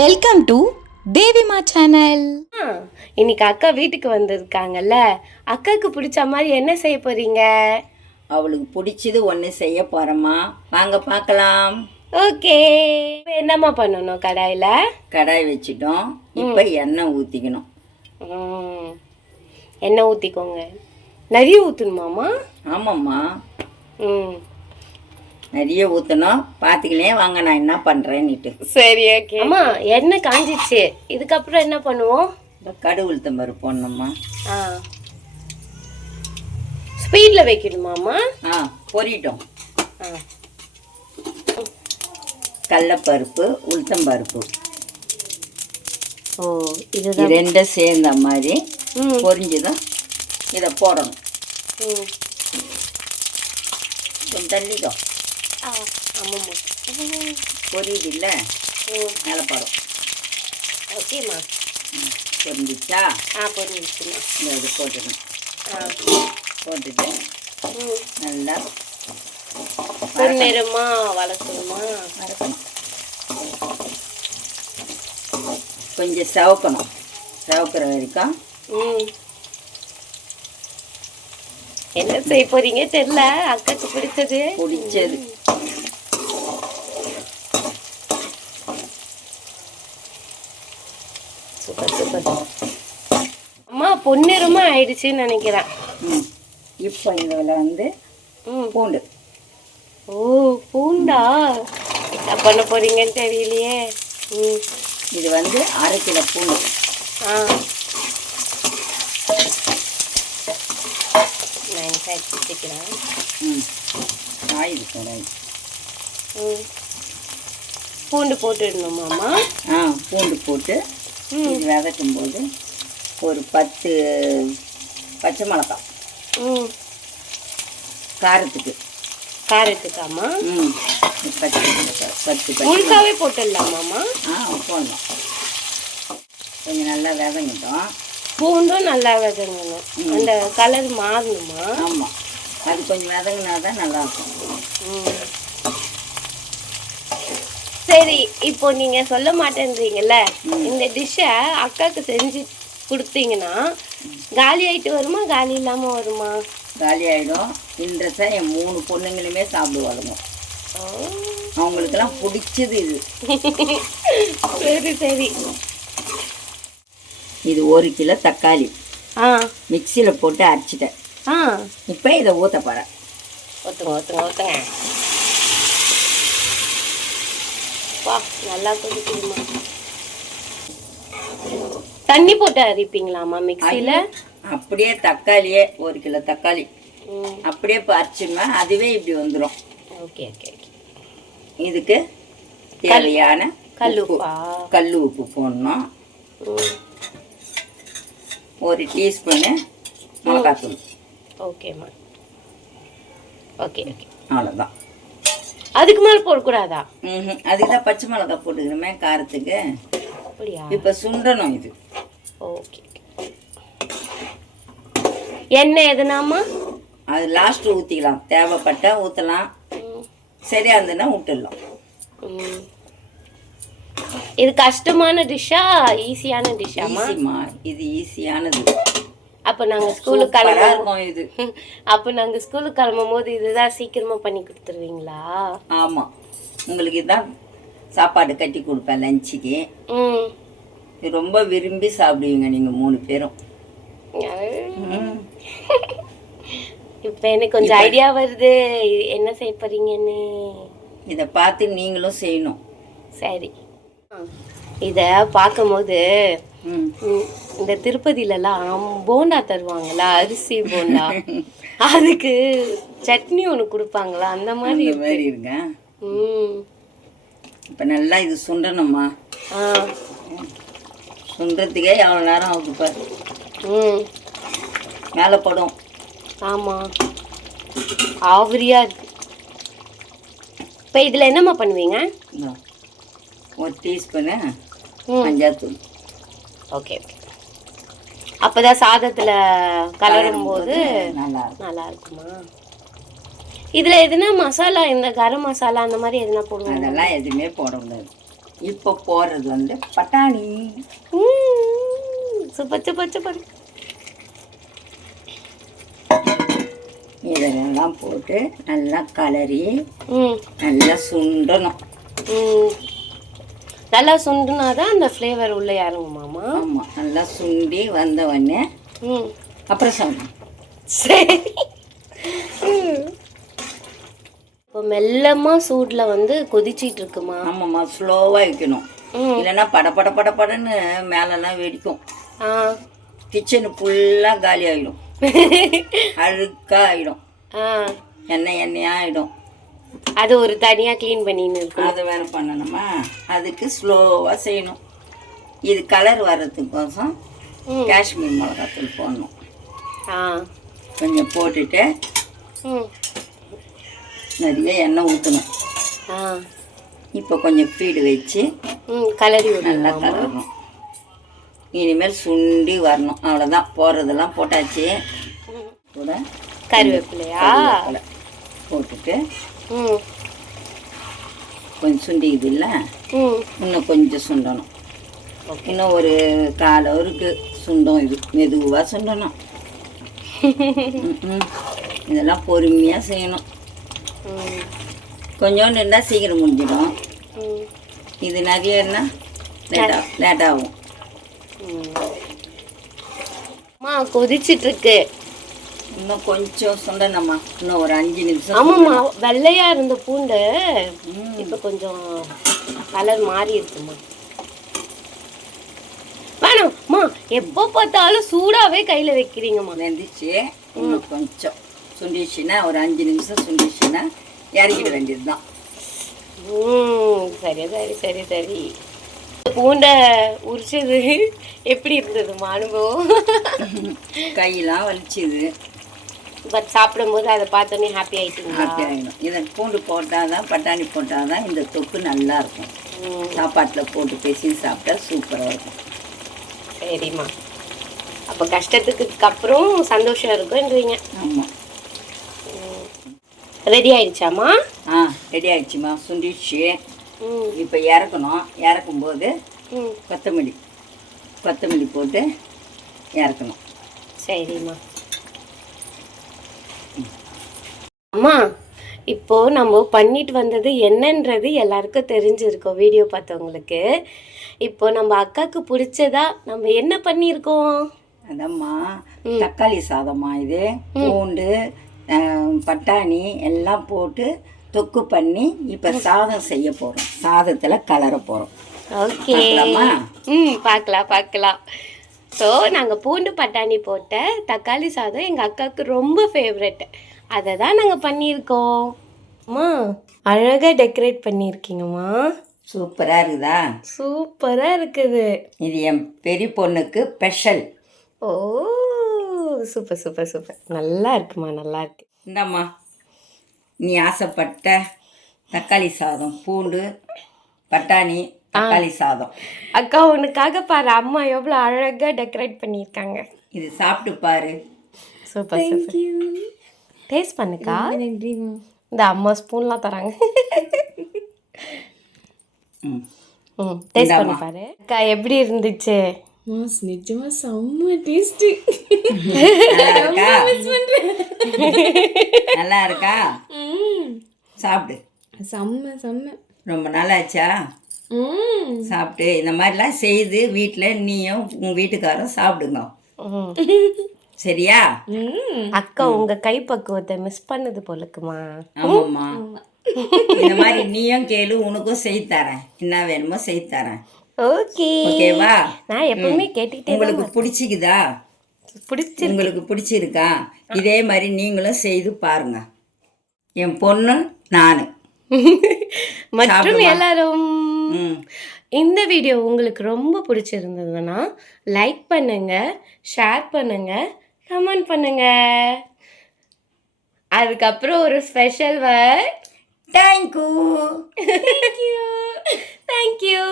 Welcome to தேவிமா channel. இன்னைக்கு அக்கா வீட்டுக்கு வந்திருக்காங்கல்ல, அக்காவுக்கு பிடிச்ச மாதிரி என்ன செய்ய போறீங்க? அவளுக்கு பிடிச்சது ஒன்று செய்ய போகிறோம்மா, வாங்க பார்க்கலாம். ஓகே, என்னம்மா பண்ணணும்? கடாய் வச்சிட்டோம். இப்போ எண்ணெய் ஊற்றிக்கணும். எண்ணெய் ஊற்றிக்கோங்க. நிறைய ஊற்றணுமாம்மா? ஆமாம்மா, ம் நிறைய ஊற்றணும். பார்த்துக்கினே வாங்க நான் என்ன பண்ணுறேன்னுட்டு. சரி, ஓகே. அம்மா, எண்ணெய் காஞ்சிச்சு. இதுக்கப்புறம் என்ன பண்ணுவோம்? கடுகு உளுத்தம் பருப்பு போடணும்மா. ஸ்பீடில் வைக்கணுமாம்மா? பொரிட்டோம். கடலைப்பருப்பு, உளுத்தம் பருப்பு, இது ரெண்டும் சேர்ந்த மாதிரி பொரிஞ்சுதான் இதை போடணும். கொஞ்சம் தள்ளிக்கும். பொரியுது இல்லை, மேலே படம். ஓகேம்மா, பொரிஞ்சிச்சா? பொரிஞ்சிச்சுமா. இது போட்டுக்கணும். போட்டுட்டு நல்லா பொன்னிறமா வளர்க்கணுமா? வதக்கணும். கொஞ்சம் செவக்கணும். செவக்கிற வரைக்கும். என்ன செய்ய போறீங்க தெரியல. அக்காக்கு பிடிச்சது சூப்பர் சூப்பர். அம்மா, பொன்னிறமா ஆயிடுச்சுன்னு நினைக்கிறேன். இப்போ இதில் வந்து பூண்டு. ஓ, பூண்டா? என்ன பண்ண போறீங்கன்னு தெரியலையே. இது வந்து 1/2 கிலோ பூண்டு. நான் சேர்த்துக்கிறேன். காயுது கடாய். பூண்டு போட்டுடணுமாம்மா? பூண்டு போட்டு இது வதக்கும் போது ஒரு 10 பச்சை மிளகாய் காரத்துக்காம்மா? 10 பச்சை முழுக்காவே போட்டுடலாமாம்மா? போடலாம். கொஞ்சம் நல்லா வதங்கிட்டோம். பூண்டும் நல்லா வதங்கணும். அந்த கலர் மாறணுமா? ஆமாம், அது கொஞ்சம் வதங்கினா தான் நல்லாயிருக்கும். சரி, இப்போ நீங்க சொல்ல மாட்டேன்றீங்கல்ல, இந்த டிஷ்ஷை அக்காவுக்கு செஞ்சு கொடுத்தீங்கன்னா காலி ஆயிட்டு வருமா, காலி இல்லாம வருமா? காலி ஆகிடும். இன்ட்ரெஸ்டாக என் 3 பொண்ணுங்களுமே சாப்பிடுவாளுங்க. அவங்களுக்கெல்லாம் பிடிச்சது இது. சரி சரி. இது 1 கிலோ தக்காளி மிக்சியில் போட்டு அரைச்சிட்டேன். இப்போ இதை ஊற்ற போகிறேன். ஊற்றுங்க. வா, நல்லா கொதிக்குதுமா. தண்ணி போட்டு அரைப்பீங்களாம்மா மிக்சியில்? அப்படியே தக்காளியே 1 கிலோ தக்காளி அப்படியே அரைச்சோம்னா அதுவே இப்படி வந்துடும். Okay okay. இதுக்கு தேவையான கல் உப்பு போடணும். 1 டீஸ்பூனு மிளகாத்தூள். ஓகேம்மா, ஓகே ஓகே. அவ்வளோதான். அதுக்கு மேலே போடக்கூடாதா? அதுக்கு தான் பச்சை மிளகா போட்டுக்கிறோமே காரத்துக்கு. அப்படியா? இப்போ சுண்டணும் இது. ஓகே. எண்ணெய் எதுனாமா? அது லாஸ்ட் ஊற்றிக்கலாம். தேவைப்பட்டா ஊற்றலாம், சரியா இருந்ததுன்னா விட்டுடலாம். இது கஷ்டமான டிஷ்ஷா, ஈஸியான டிஷ்ஷாமா? இது ஈஸியானது. அப்போ நாங்கள் ஸ்கூலுக்கு கிளம்புவோம். இது அப்போ நாங்கள் ஸ்கூலுக்கு கிளம்பும் போது இதுதான் சீக்கிரமாக பண்ணி கொடுத்துருவீங்களா? ஆமாம், உங்களுக்கு இதுதான் சாப்பாடு கட்டி கொடுப்பேன் லஞ்சுக்கு. ரொம்ப விரும்பி சாப்பிடுவீங்க நீங்கள் 3 பேரும். இப்போ எனக்கு கொஞ்சம் ஐடியா வருது என்ன செய்ய போறீங்கன்னு. இதை பார்த்து நீங்களும் செய்யணும். சரி, இதை பார்க்கும்போது இந்த திருப்பதியிலலாம் போண்டா தருவாங்களா, அரிசி போண்டா, அதுக்கு சட்னி ஒன்று கொடுப்பாங்களா, அந்த மாதிரி இருங்க. இப்போ நல்லா இது சுண்டணுமா? சுண்டறதுக்கே எவ்வளோ நேரம் ஆகுது பாரு. மேலே படும். ஆமாம், ஆவரியா இருக்கு. இப்போ இதில் என்னம்மா பண்ணுவீங்க? 1 டீஸ்பூனு மஞ்சள்தூள். Okay okay. அப்போதான் சாதத்தில் கலரும் போது நல்லா இருக்குமா? இதில் எதுனா மசாலா, இந்த கரம் மசாலா அந்த மாதிரி எதுனா போடுவோம்? அதெல்லாம் எதுவுமே போடக்கூடாது. இப்போ போடுறது வந்து பட்டாணி. Super super super. இதெல்லாம் போட்டு நல்லா கலரி நல்லா சுண்டணும். நல்லா சுண்டுனாதான் அந்த ஃப்ளேவர் உள்ள இறங்குமாமா? ஆமாம், நல்லா சுண்டி வந்த உடனே அப்புறம் சொல்லணும். சரி. இப்போ மெல்லமாக சூடில் வந்து கொதிச்சிட்டு இருக்குமா? ஆமாம்மா, ஸ்லோவாக வைக்கணும். இல்லைன்னா பட படன்னு மேலெல்லாம் வெடிக்கும். கிச்சனு ஃபுல்லாக காலி ஆகிடும், அழுக்காக ஆகிடும், எண்ணெயாக ஆகிடும். அது ஒரு தனியாக க்ளீன் பண்ணின்னு இருக்கும். அதை வேறு பண்ணணுமா? அதுக்கு ஸ்லோவாக செய்யணும். இது கலர் வர்றதுக்கோசம் காஷ்மீர் மிளகாத்தூள் போடணும். கொஞ்சம் போட்டுட்டு நிறைய எண்ணெய் ஊற்றணும். இப்போ கொஞ்சம் ஃபீடு வச்சு கலரி நல்லா கலரணும். இனிமேல் சுண்டி வரணும். அவ்வளோதான், போடுறதெல்லாம் போட்டாச்சு. கூட கருவேப்பிலையா போட்டுட்டு கொஞ்சம் சுண்டிக்குது இல்லை, இன்னும் கொஞ்சம் சுண்டணும். இன்னும் ஒரு 1/4 ஹவருக்கு சுண்டும். இது மெதுவாக சுண்டணும். இதெல்லாம் பொறுமையாக செய்யணும். கொஞ்சோண்டு இருந்தால் சீக்கிரம் முடிஞ்சிடும். இது நிறைய இருந்தால் லேட்டாகும். கொதிச்சிட்டு இருக்கு. இன்னும் கொஞ்சம் சுண்டனம்மா, இன்னும் ஒரு 5 நிமிஷம். ஆமாம்மா, வெள்ளையா இருந்த பூண்டு இப்போ கொஞ்சம் கலர் மாறி இருக்குமா? வேணாம்மா, எப்போ பார்த்தாலும் சூடாவே கையில வைக்கிறீங்கம்மா. வெந்துச்சு. இன்னும் கொஞ்சம் சுண்டிச்சுன்னா, ஒரு 5 நிமிஷம் சுண்டிச்சுன்னா இறக்கிட வேண்டியது தான். சரி சரி சரி சரி. பூண்டை உரிச்சது எப்படி இருந்ததுமா அனுபவம்? கையெல்லாம் வலிச்சுது. பட் சாப்பிடும்போது அதை பார்த்தோன்னே ஹாப்பி ஆகிட்டீங்க? ஹாப்பி ஆகிடும். இதை பூண்டு போட்டால் தான், பட்டாணி போட்டால் தான் இந்த தொக்கு நல்லா இருக்கும். சாப்பாட்டில் போட்டு பேசி சாப்பிட்டா சூப்பராக இருக்கும். சரிம்மா, அப்போ கஷ்டத்துக்கு அப்புறம் சந்தோஷம் இருக்குன்றீங்க. ஆமாம். ரெடி ஆயிடுச்சாம்மா? ரெடி ஆயிடுச்சுமா, சுண்டிடுச்சு. இப்போ இறக்கணும். இறக்கும்போது கொத்தமல்லி போட்டு இறக்கணும். சரிம்மா. அம்மா, இப்போ நம்ம பண்ணிட்டு வந்தது என்னன்றது எல்லாருக்கும் தெரிஞ்சிருக்கோம் வீடியோ பார்த்தவங்களுக்கு. இப்போ நம்ம அக்காவுக்கு பிடிச்சதா நம்ம என்ன பண்ணியிருக்கோம்? அதம்மா தக்காளி சாதம்மா. இது பூண்டு பட்டாணி எல்லாம் போட்டு தொக்கு பண்ணி இப்போ சாதம் செய்ய போகிறோம். சாதத்தில் கலர போகிறோம். ஓகே, பார்க்கலாம். ஸோ நாங்கள் பூண்டு பட்டாணி போட்ட தக்காளி சாதம் எங்கள் அக்காவுக்கு ரொம்ப ஃபேவரெட். அதை தான் நாங்கள் பண்ணியிருக்கோம். அம்மா, அழகாக டெக்கரேட் பண்ணியிருக்கீங்கம்மா. சூப்பராக இருக்குதா? சூப்பராக இருக்குது. இது என் பெரிய பொண்ணுக்கு ஸ்பெஷல். ஓ, சூப்பர் சூப்பர் சூப்பர். நல்லா இருக்குமா, நல்லா இருக்கு. இந்தாம்மா, நீ ஆசைப்பட்ட தக்காளி சாதம், பூண்டு பட்டாணி தக்காளி சாதம். அக்கா, உனக்காக பாரு அம்மா எவ்வளோ அழகாக டெக்கரேட் பண்ணியிருக்காங்க. இது சாப்பிட்டு பாரு. Super super. டேஸ்ட் பண்ணுக்கா. இந்த அம்மா ஸ்பூன்லாம் தராங்க. டேஸ்ட் பண்ணி பாரு அக்கா, எப்படி இருந்துச்சு? நிஜமா செம்ம டேஸ்டி. நல்லா இருக்கா? சாப்பிடு. செம்ம. ரொம்ப நாளாச்சா சாப்பிட்டு? இந்த மாதிரிலாம் செய்து வீட்டில் நீயும் உங்கள் வீட்டுக்காரரும் சாப்பிடுங்க. சரியா? அக்கா, உங்க கைப்பக்குவத்தை மிஸ் பண்ணது போலக்குமா? ஆமாம்மா, இந்த மாதிரி நீயும் கேளு, உனக்கும் செய்து தரேன். என்ன வேணுமோ செய்து தரேன். ஓகேவா? நான் எப்பவுமே கேட்டுக்கிட்டே. உங்களுக்கு பிடிச்சிக்குதா? உங்களுக்கு பிடிச்சிருக்கா? இதே மாதிரி நீங்களும் செய்து பாருங்க. என் பொண்ணு நான் மற்றும் எல்லாரும். இந்த வீடியோ உங்களுக்கு ரொம்ப பிடிச்சிருந்ததுன்னா லைக் பண்ணுங்க, ஷேர் பண்ணுங்க, கமெண்ட் பண்ணுங்க. அதுக்கப்புறம் ஒரு ஸ்பெஷல் வேர்ட். தேங்க்யூ. தேங்க்யூ.